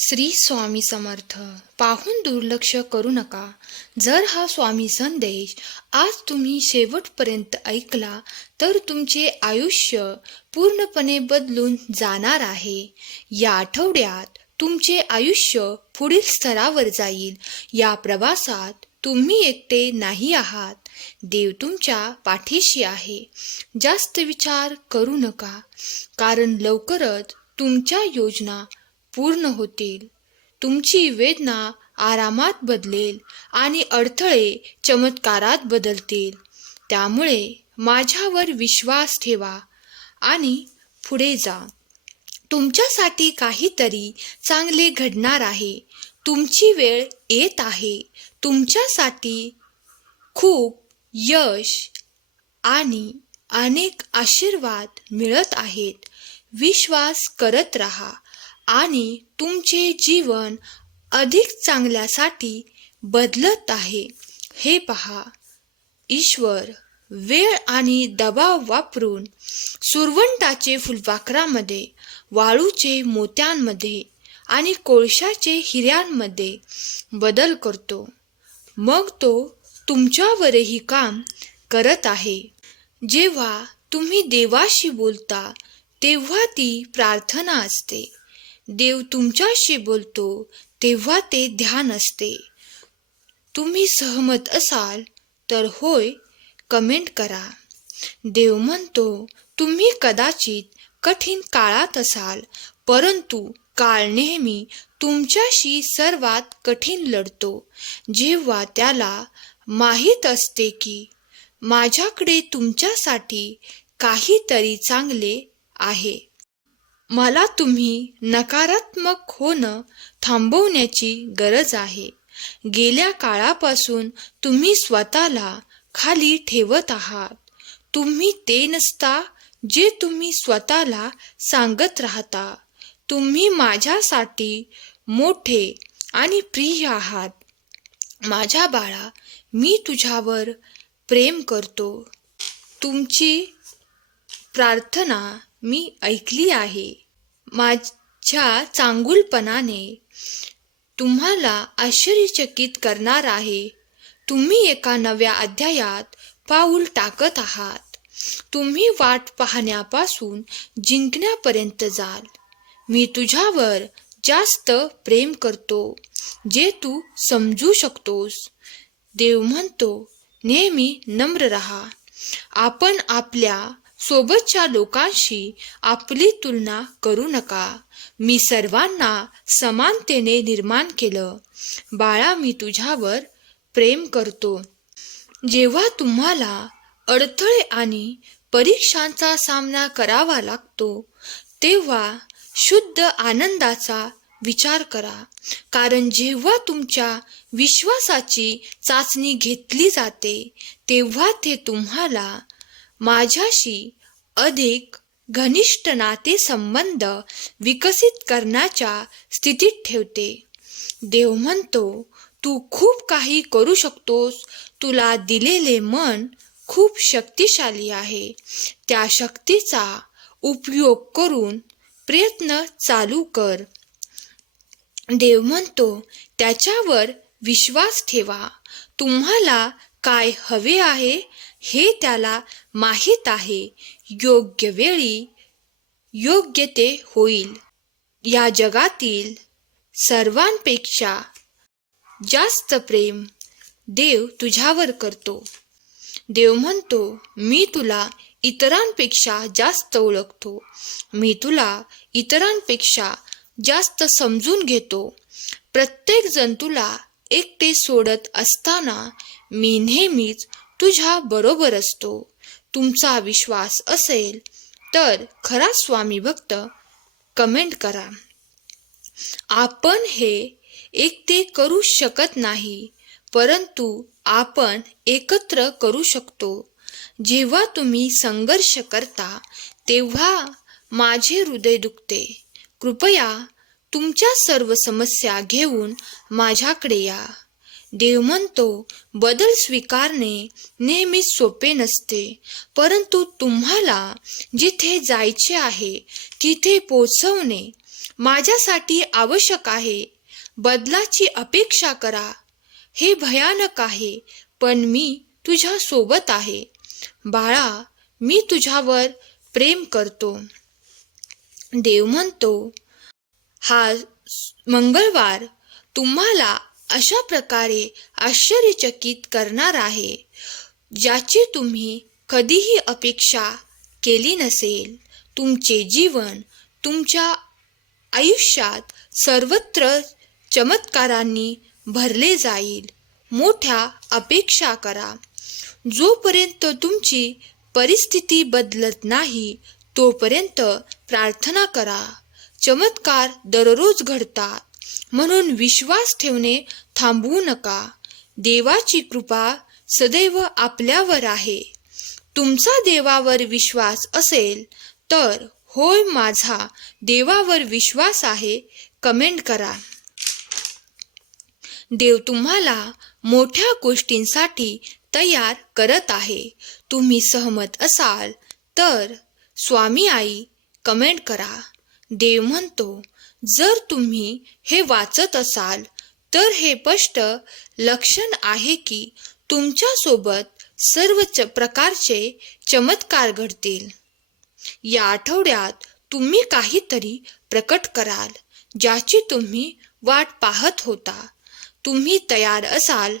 श्री स्वामी समर्थ पाहून दुर्लक्ष करू नका. जर हा स्वामी संदेश आज तुम्ही शेवटपर्यंत ऐकला तर तुमचे आयुष्य पूर्णपणे बदलून जाणार आहे. या आठवड्यात तुमचे आयुष्य पुढील स्तरावर जाईल. या प्रवासात तुम्ही एकटे नाही आहात. देव तुमच्या पाठीशी आहे. जास्त विचार करू नका. कारण लवकरच तुमच्या योजना पूर्ण होतील. तुमची वेदना आरामात बदलेल आणि अडथळे चमत्कारात बदलतील. त्यामुळे माझ्यावर विश्वास ठेवा आणि पुढे जा. तुमच्यासाठी काहीतरी चांगले घडणार आहे. तुमची वेळ येत आहे. तुमच्यासाठी खूप यश आणि अनेक आशीर्वाद मिळत आहेत. विश्वास करत राहा. आणि तुमचे जीवन अधिक चांगल्यासाठी बदलत आहे. हे पहा. ईश्वर वेळ आणि दबाव वापरून सुरवंटाचे फुलपाखरामध्ये वाळूचे मोत्यांमध्ये आणि कोळशाचे हिऱ्यांमध्ये बदल करतो. मग तो तुमच्यावरही काम करत आहे. जेव्हा तुम्ही देवाशी बोलता तेव्हा ती प्रार्थना असते. देव तुमच्याशी बोलतो तेव्हा ते ध्यान असते. तुम्ही सहमत असाल तर होय कमेंट करा. देव म्हणतो तुम्ही कदाचित कठीण काळात असाल परंतु काळ नेहमी तुमच्याशी सर्वात कठीण लढतो. जेव्हा त्याला माहीत असते की माझ्याकडे तुमच्यासाठी काहीतरी चांगले आहे. मला तुम्ही नकारात्मक होणं थांबवण्याची गरज आहे. गेल्या काळापासून तुम्ही स्वतःला खाली ठेवत आहात. तुम्ही ते नसता जे तुम्ही स्वतःला सांगत राहता. तुम्ही माझ्यासाठी मोठे आणि प्रिय आहात. माझ्या बाळा मी तुझ्यावर प्रेम करतो. तुमची प्रार्थना मी ऐकली आहे. माझ्या चांगुलपणाने तुम्हाला आश्चर्यचकित करणार आहे. तुम्ही एका नव्या अध्यायात पाऊल टाकत आहात. तुम्ही वाट पाहण्यापासून जिंकण्यापर्यंत जाल. मी तुझ्यावर जास्त प्रेम करतो जे तू समजू शकतोस. देव म्हणतो नेहमी नम्र रहा. आपण आपल्या सोबतच्या लोकांशी आपली तुलना करू नका. मी सर्वांना समानतेने निर्माण केलं. बाळा मी तुझ्यावर प्रेम करतो. जेव्हा तुम्हाला अडथळे आणि परीक्षांचा सामना करावा लागतो तेव्हा शुद्ध आनंदाचा विचार करा. कारण जेव्हा तुमच्या विश्वासाची चाचणी घेतली जाते तेव्हा ते तुम्हाला माझ्याशी अधिक घनिष्ठ नातेसंबंध विकसित करण्याच्या स्थितीत ठेवते. देव म्हणतो तू खूप काही करू शकतोस. तुला दिलेले मन खूप शक्तिशाली आहे. त्या शक्तीचा उपयोग करून प्रयत्न चालू कर. देव म्हणतो त्याच्यावर विश्वास ठेवा. तुम्हाला काय हवे आहे हे त्याला माहीत आहे. योग्य वेळी योग्य ते होईल. या जगातील सर्वांपेक्षा जास्त प्रेम देव तुझ्यावर करतो. देव म्हणतो मी तुला इतरांपेक्षा जास्त ओळखतो. मी तुला इतरांपेक्षा जास्त समजून घेतो. प्रत्येक जण तुला एकटे सोडत असताना मी नेहमीच तुझ्या बरोबर असतो. तुमचा विश्वास असेल तर खरा स्वामी भक्त कमेंट करा. आपण हे एकटे करू शकत नाही परंतु आपण एकत्र करू शकतो. जेव्हा तुम्ही संघर्ष करता तेव्हा माझे हृदय दुखते. कृपया तुमच्या सर्व समस्या घेऊन माझ्याकडे या. देव म्हणतो बदल स्वीकारणे नेहमी सोपे नसते. परंतु तुम्हाला जिथे जायचे आहे तिथे पोचवणे माझ्यासाठी आवश्यक आहे. बदलाची अपेक्षा करा. हे भयानक आहे पण मी तुझ्या सोबत आहे. बाळा मी तुझ्यावर प्रेम करतो. देव म्हणतो हा मंगळवार तुम्हाला अशा प्रकारे आश्चर्यचकित करणार आहे ज्याची तुम्ही कधीही अपेक्षा केली नसेल. तुमचे जीवन तुमच्या आयुष्यात सर्वत्र चमत्कारांनी भरले जाईल. मोठ्या अपेक्षा करा. जोपर्यंत तुमची परिस्थिती बदलत नाही तोपर्यंत प्रार्थना करा. चमत्कार दररोज घडतात. म्हणून विश्वास ठेवणे थांबवू नका. देवाची कृपा सदैव आपल्यावर आहे. तुमचा देवावर विश्वास असेल तर होय माझा देवावर विश्वास आहे कमेंट करा. देव तुम्हाला मोठ्या गोष्टींसाठी तयार करत आहे. तुम्ही सहमत असाल तर स्वामी आई कमेंट करा. देव म्हणतो जर तुम्ही हे वाचत असाल तर हे स्पष्ट लक्षण आहे की तुमच्यासोबत सर्व च प्रकारचे चमत्कार घडतील. या आठवड्यात तुम्ही काहीतरी प्रकट कराल ज्याची तुम्ही वाट पाहत होता. तुम्ही तयार असाल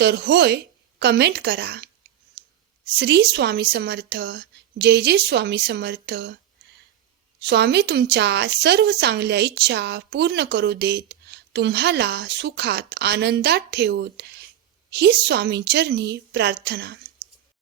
तर होय कमेंट करा. श्री स्वामी समर्थ. जय जय स्वामी समर्थ. स्वामी तुमच्या सर्व चांगल्या इच्छा पूर्ण करू देत. तुम्हाला सुखात आनंदात ठेवत. ही स्वामींचरणी प्रार्थना.